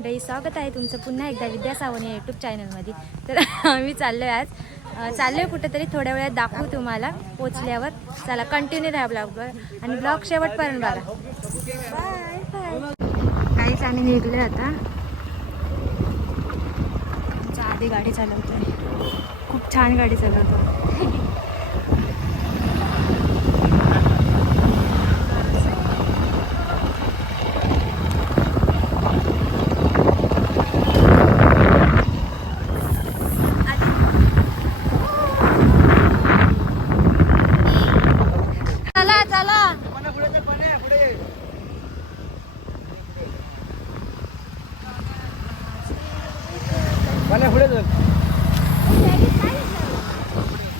मंडळी, स्वागत आहे तुमचं पुन्हा एकदा विद्या सावंत या यूट्यूब चॅनलमध्ये. तर आम्ही चाललो आहे चाललो आहे कुठेतरी, थोड्या वेळात दाखवू तुम्हाला पोचल्यावर. चला कंटिन्यू राहा ब्लॉगवर आणि ब्लॉग शेवटपर्यंत बघा. Bye bye. काहीच आम्ही निघलो आता. आमच्या आधी गाडी चालवतोय, खूप छान गाडी चालवतो.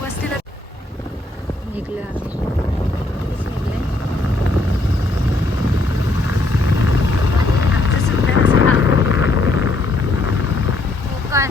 वस्तीला निघले आम्ही. आमचं सुद्धा कोकण.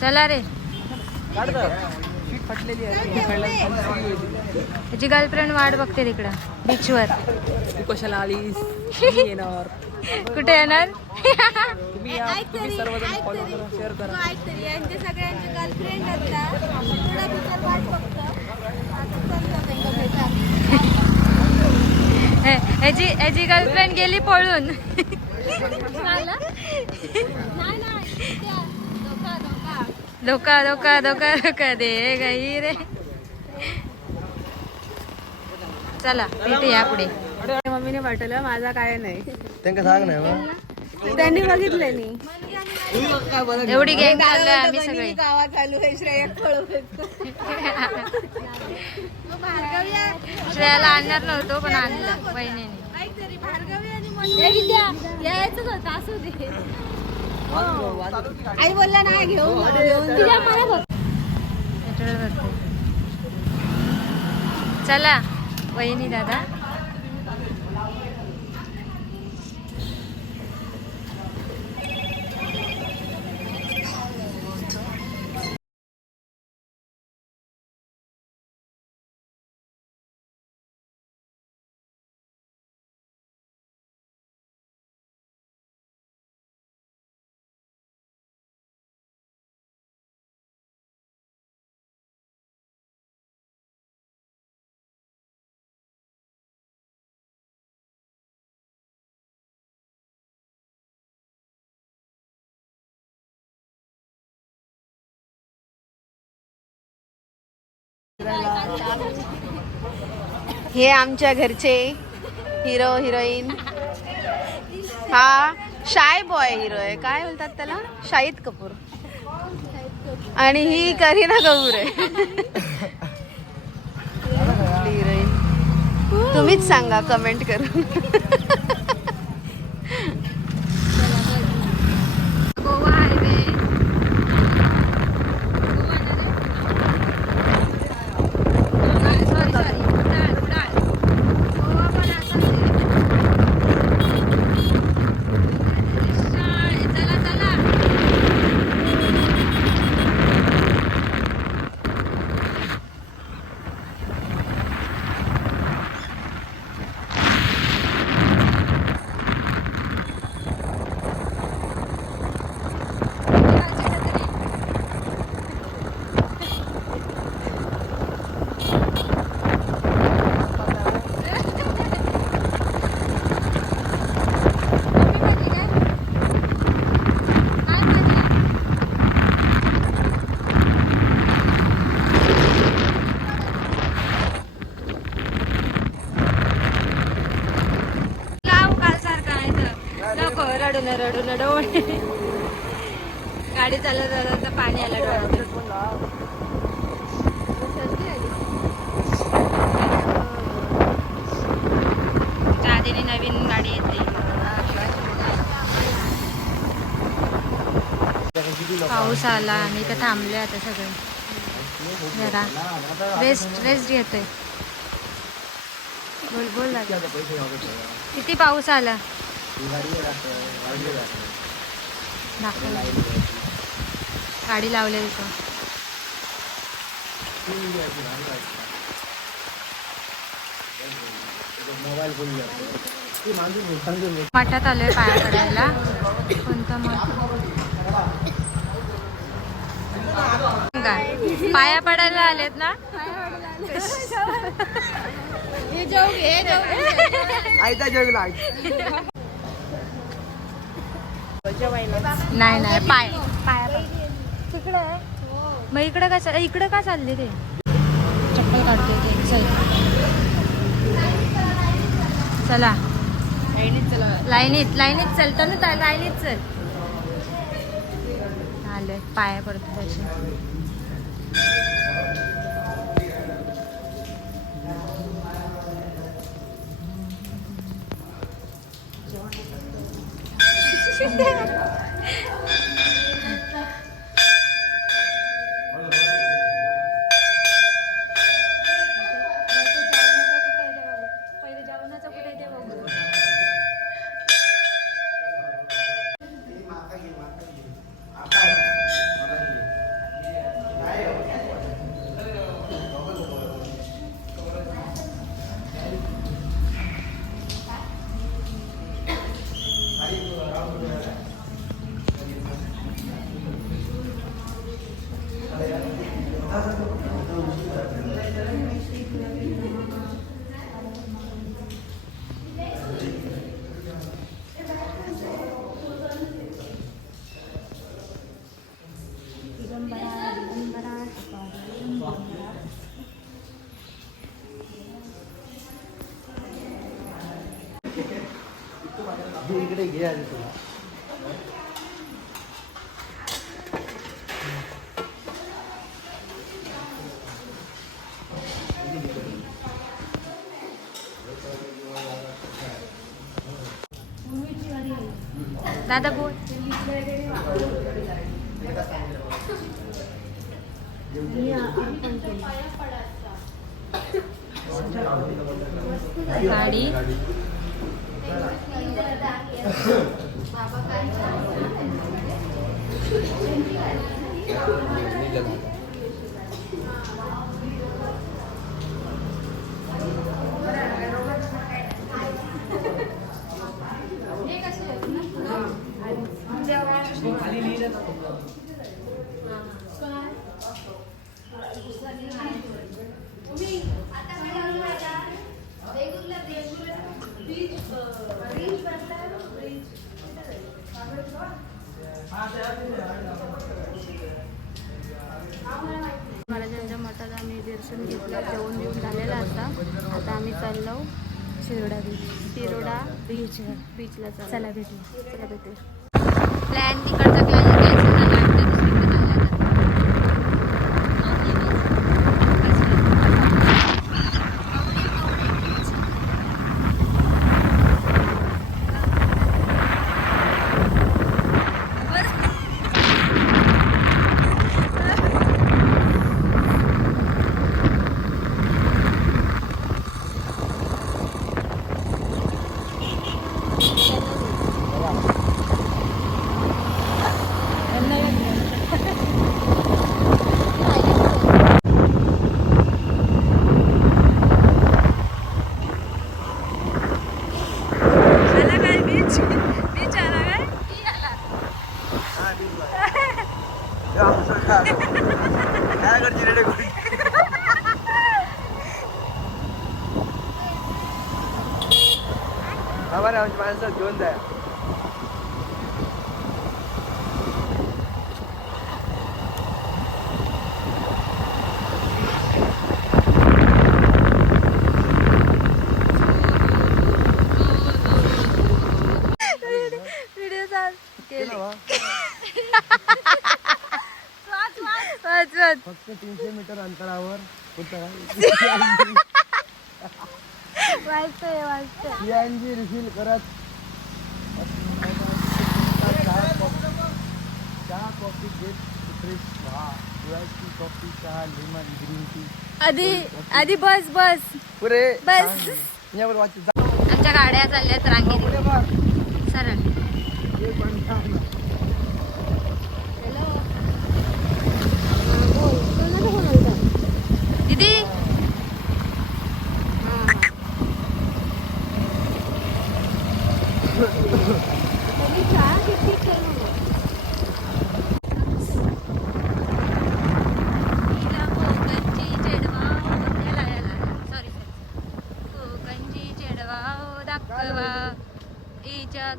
चला रे. त्याची गर्लफ्रेंड वाट बघते तिकडं बीचवर. तू कशाला आलीस? येणार. कुठे येणार? तुम्ही सर्वजण फॉलो करा, शेअर करा. यांचे सगळ्यांचे गर्लफ्रेंड असतात. थोडा बीचवर वाट बघतो. याची गर्लफ्रेंड गेली पळून. धोका धोका धोका धोका दे गई रे. चला इथे या पुढे. मम्मीने पाठवलं, माझा काय नाही. त्यांना सांग नाही त्यांनी बघितलं नाही. एवढी गँग चाललोय आम्ही सगळे. गावात चालू आहे. श्रेयाला आणणार नव्हतो पण आणलं बहिणीने. आई बोलला नाही घेऊन. चला वहिनी दादा. हे आमच्या घरचे हिरो हिरोईन. हा शाय बॉय हिरो आहे. काय बोलतात त्याला? शाहिद कपूर. आणि ही करीना कपूर आहे. हिरोईन तुम्हीच सांगा कमेंट करून. गोवा हायवे. गाडी चालवत पाणी आलं डोळ्यात. आधीने नवीन गाडी येते. पाऊस आला आणि इथं थांबले आता सगळे जरा रेस्ट घेतोय. बोल बोल लागला. किती पाऊस आला दाखवला. गाडी लावलेली तो मठात आलोय पाया पडायला. कोणतं मठ? पाया पडायला आलेत ना. आयता जेवला नाही नाही पाया तिकडे आहे. मग इकडे का चालले ते? चप्पल काढते ते. चला लाईनीत चलतो ना. लाईनीत चल. आलोय पाया पडतो त्याचे. इकडे घे आधी तुला. दादा बोल. गाडी महाराजांच्या मठात आम्ही दर्शन घेतलं. जेवण घेऊन झालेलं आता आम्ही चाललो तिरोडा बीचला. चला भेटू. प्लॅन तिकडचा प्लॅन कॅन्सल झाला. आमच्या दुसरीकडे काय करते रेडे गोडी. आम्हाला आमची माणसं घेऊन जाय. व्हिडिओ केले. वाच वाच. फक्त 300 मीटर अंतरावर वाचतोय वाचतोय. सीएनजी रिफिल करत चहा कॉफी घेत फ्रेश चहा गुळाची कॉफी चहा लेमन ग्रीन टी आधी बस बस पुरे बस. यावर वाच आमच्या गाड्या चालल्यात रांगेत सरळ. दीदी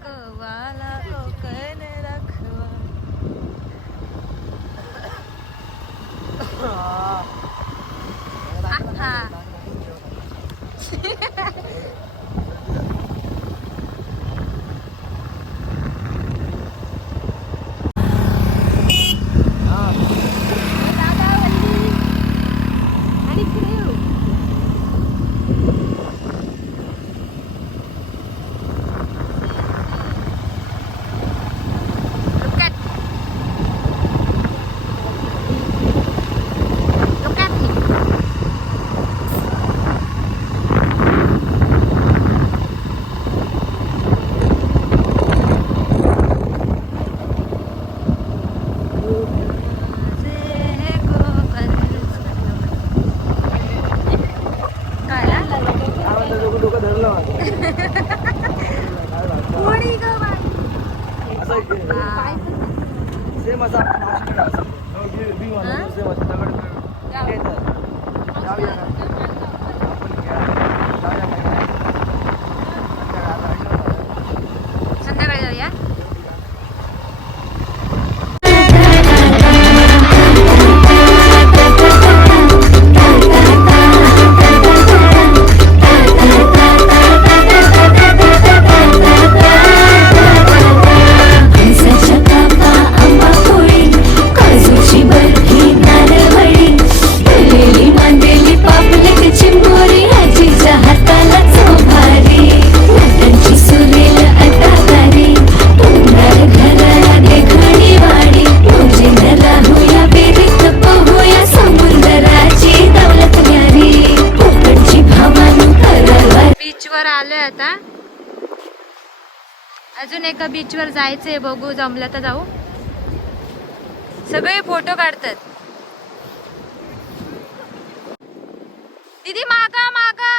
गोवाला कोकण दाखवा. सेम असा नाशिकला असतो बी म्हणून सेम असं दगड जाऊया ना आपण जाऊया संध्याकाळी जाऊया. बीचवर आलोय आता. अजून एका बीचवर जायचंय, बघू जमलं तर जाऊ. सगळे फोटो काढतात. दीदी मागा मागा.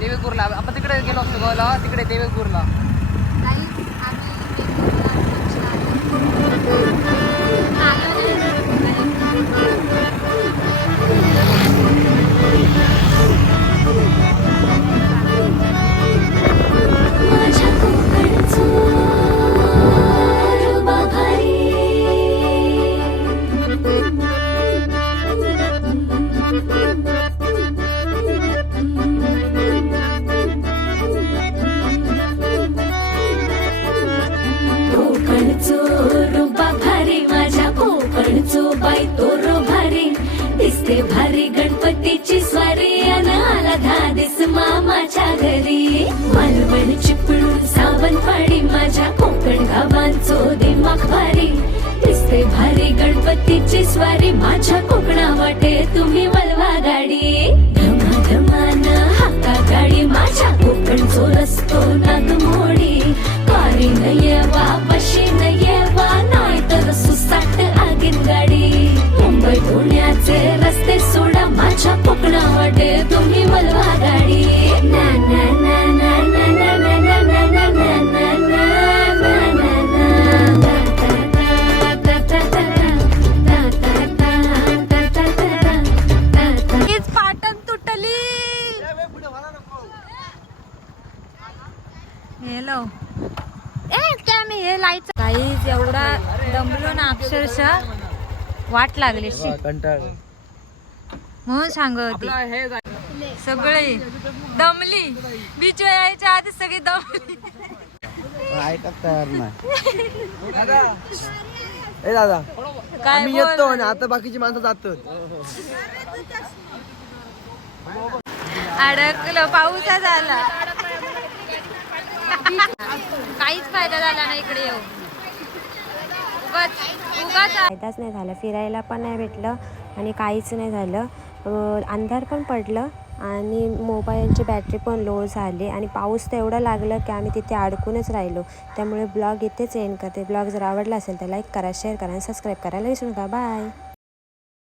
देवेगूरला आपण तिकडे गेलो असतो गोव्याला, तिकडे देवेगूरला. बाई तोरो भारी दिसते भारी गणपतीची स्वारी अन आला धादिस मामाच्या घरी. मालवण चिपळूण सावंतवाडी माझ्या कोकण गावांचो दिमाग भारी दिसते भारी गणपतीची स्वारी माझ्या कोकणा वाटे तुम्ही वलवा गाडी. धमाधमान हाका गाडी माझ्या कोकणचो रस्तो नागमोडी. कारी न येवा पशी न येवा नाही तर सुसाट आगीन गाडी. मुंबई पुण्याचे रस्ते सोडा माझ्या कोकणा वाटे तुम्ही वलवा गाडी. ना ना ना ना ना ना ना ना ना ना ना ना पाटण तुटली. हेलो काय मी हे लाईट काहीच एवढा दमलो ना अक्षरशः वाट लागली. कंटाळ म्हणून सांगत होती हे सगळे दमली बीच यायच्या आधी सगळी दमली. ऐकत तयार नाही. ए दादा काय आम्ही बोल येतो आणि आता बाकीची माणसं जातात. अडकलं पाऊसच आला काहीच फायदा झाला नाही इकडे येऊ फायदाच नाही झाला. फिरायला पण नाही भेटलं आणि काहीच नाही झालं. अंधार पण पडलं आणि मोबाईलची बॅटरी पण लो झाली आणि पाऊस तर एवढं लागलं की आम्ही तिथे अडकूनच राहिलो. त्यामुळे ब्लॉग इथेच एंड करते. ब्लॉग जर आवडला असेल तर लाईक करा, शेअर करा आणि सबस्क्राईब करायला विसरू नका. बाय.